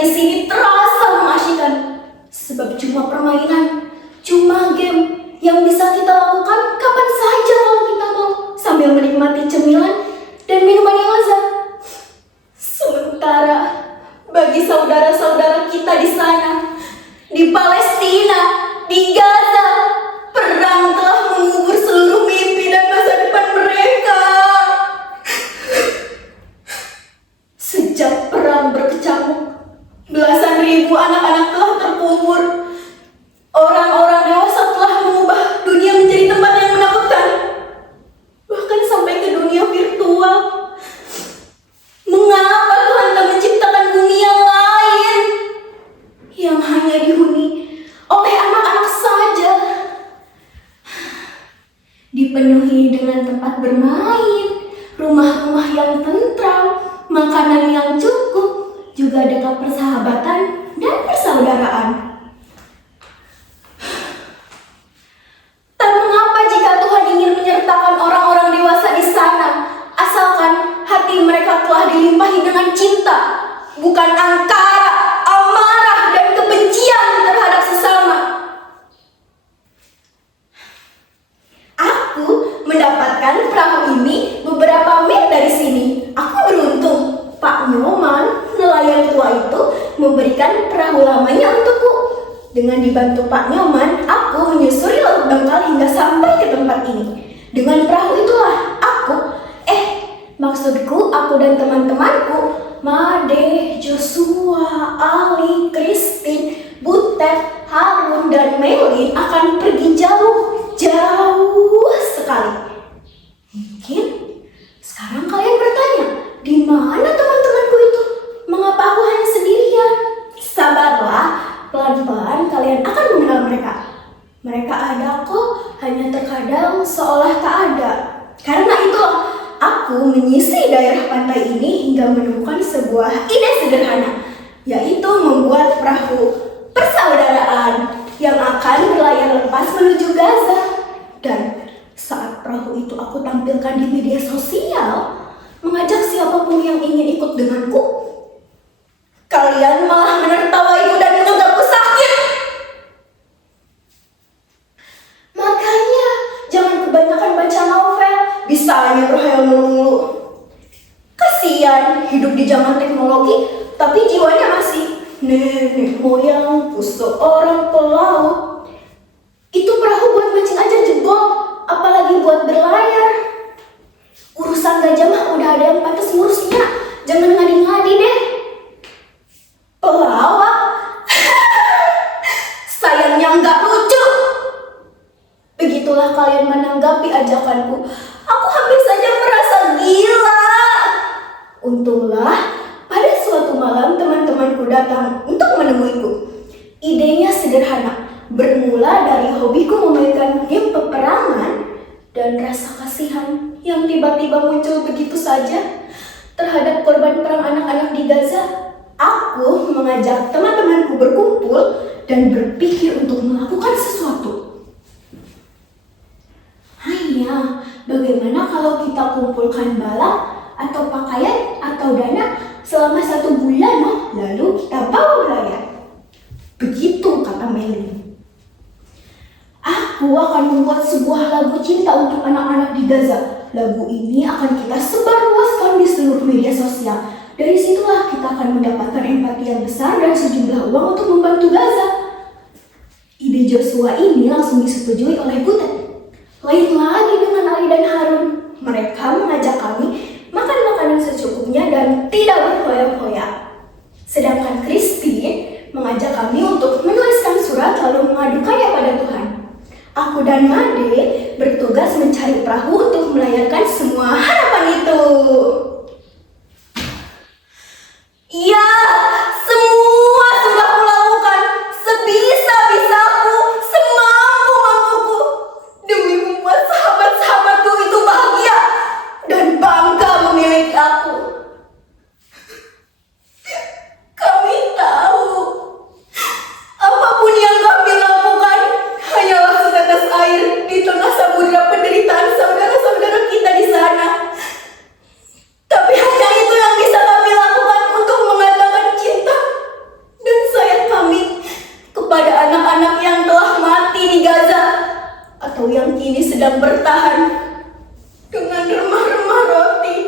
di sini terasa mengasyikkan. Sebab cuma permainan, cuma game yang bisa kita lakukan kapan saja kalau kita mau, sambil menikmati cemilan dan minuman yang lezat. Sementara bagi saudara-saudara kita di sana, di Palestina, di Gaza, perang telah mengubur seluruh mimpi dan masa depan mereka. Sejak perang berkecamuk, belasan ribu anak-anak telah terkubur. Orang-orang dewasa telah mengubah dunia menjadi tempat yang menakutkan, bahkan sampai ke dunia virtual. Mengapa Tuhan tak menciptakan bumi yang lain, yang hanya dihuni oleh anak-anak saja, dipenuhi dengan tempat bermain, rumah-rumah yang tentram, makanan yang cukup, juga dekat persahabatan dan persaudaraan. Tak mengapa jika Tuhan ingin menyertakan orang-orang dewasa di sana, asalkan hati mereka telah dilimpahi dengan cinta, bukan angkara, amarah, dan kebencian terhadap sesama. Aku mendapatkan perahu ini beberapa mil dari sini. Aku beruntung. Pak Nyoman, nelayan tua itu, memberikan perahu lamanya untukku. Dengan dibantu Pak Nyoman, aku menyusuri laut dangkal hingga sampai ke tempat ini. Dengan perahu itulah maksudku aku dan teman-temanku, Made, Joshua, Ali, Christine, Butet, Harun, dan Melin akan pergi jauh sekali. Mungkin sekarang kalian bertanya, di mana teman-temanku itu? Mengapa aku hanya sendirian? Sabarlah, pelan-pelan kalian akan mengenal mereka. Mereka ada kok, hanya terkadang seolah tak ada. Karena itulah aku menyisir daerah pantai ini hingga menemukan sebuah ide sederhana, yaitu membuat perahu persaudaraan yang akan berlayar lepas menuju Gaza. Dan saat perahu itu aku tampilkan di media sosial, mengajak siapapun yang ingin ikut denganku, kalian malah menertawaiku dan menganggapku sakit. Makanya jangan kebanyakan baca novel, bisanya berhayal melulu. Kasian hidup di zaman teknologi, tapi jiwanya masih nenek moyangku seorang pelaut. Itu perahu buat mancing aja jebol, apalagi buat berlayar. Urusan gajah mah udah ada yang pantas ngurusnya, jangan ngadi-ngadi deh. Pelawak, sayangnya nggak lucu. Begitulah kalian menanggapi ajakanku. Aku hampir saja merasa gila. Untunglah pada suatu malam teman-temanku datang untuk menemuiku. Idenya sederhana, bermula dari hobiku memainkan game peperangan dan rasa kasihan yang tiba-tiba muncul begitu saja terhadap korban perang anak-anak di Gaza. Aku mengajak teman-temanku berkumpul dan berpikir untuk melakukan sesuatu. Hanya bagaimana kalau kita kumpulkan bala atau pakaian atau dana selama 1 bulan, lalu kita bawa berlayar. Begitu kata Melin. Aku akan membuat sebuah lagu cinta untuk anak-anak di Gaza. Lagu ini akan kita sebarluaskan di seluruh media sosial. Dari situlah kita akan mendapatkan empati yang besar dan sejumlah uang untuk membantu Gaza. Ide Joshua ini langsung disetujui oleh Butet. Lain lagi dengan Ali dan Harun. Mereka mengajak kami makan makanan secukupnya dan tidak berfoya-foya. Sedangkan Christine mengajak kami untuk menuliskan surat lalu mengadukannya pada Tuhan. Aku dan Made bertugas mencari perahu untuk melayarkan semua harapan itu. Ya, semua sudah kulakukan sebisa-bisaku, semampu-mampuku demi membuat sahabat-sahabatku itu bahagia dan bangga memiliki aku. Kami tahu apapun yang kami lakukan hanyalah setetes air di tengah samudera penderitaan saudara-saudara kita di sana. sedang bertahan dengan remah-remah roti.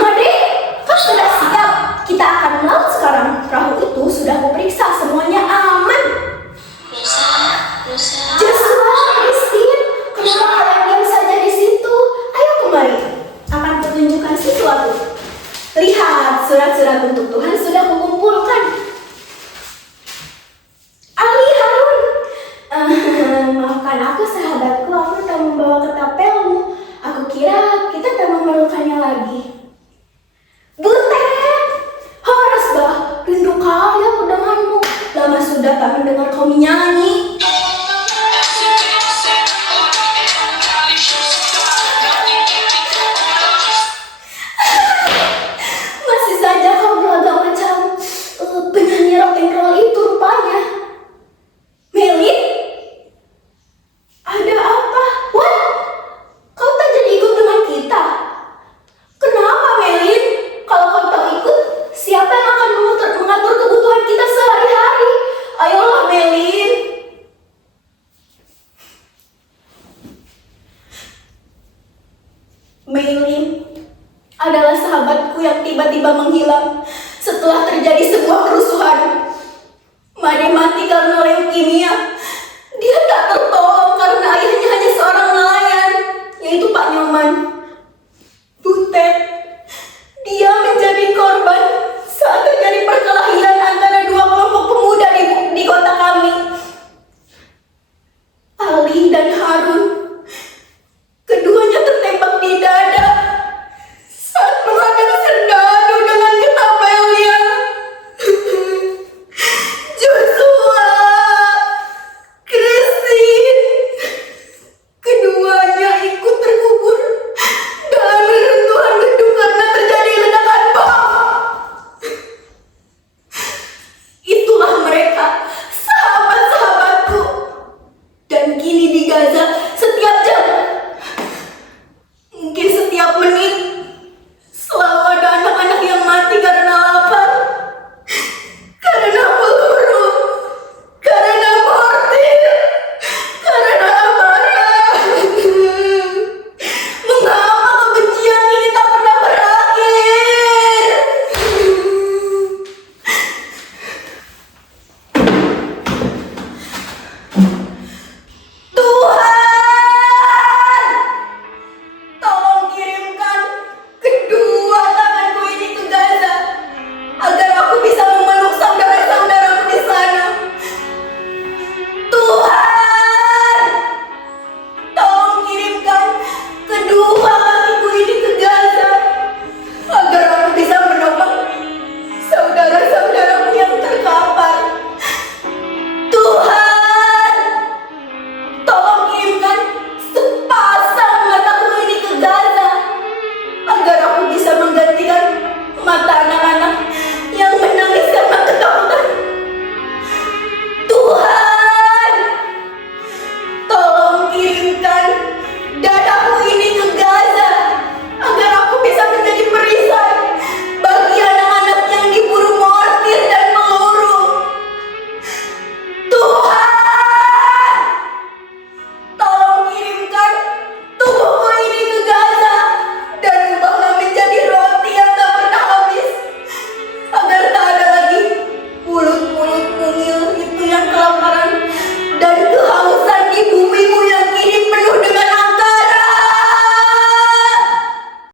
Made, kau sudah siap? Kita akan melaut sekarang. Perahu itu sudah kuperiksa, semuanya aman. Joshua, Christine, kenapa kalian diam saja di situ? Ayo kemari, akan kutunjukkan sesuatu. Lihat, surat-surat untuk Tuhan sudah kukumpulkan. Ali, Harun, maafkan aku sahabatku, aku tak membawa ketapelmu. Aku kira kita tak memerlukannya lagi. Butet, Horas, rindu kali aku denganmu. Lama sudah tak mendengar kau menyanyi. Masih saja kau berlagak macam penyanyi rock and roll itu rupanya. Melin? Ada apa? What? Kau tak jadi ikut dengan kita? Kenapa, Melin? Kalau kau tak ikut, siapa yang akan mengatur kebutuhan kita sehari-hari? Ayolah, Melin. Melin adalah sahabatku yang tiba-tiba menghilang setelah terjadi sebuah kerusuhan. Made mati karena leukemia. Dia tak tertolong karena ayahnya hanya seorang nelayan, yaitu Pak Nyoman.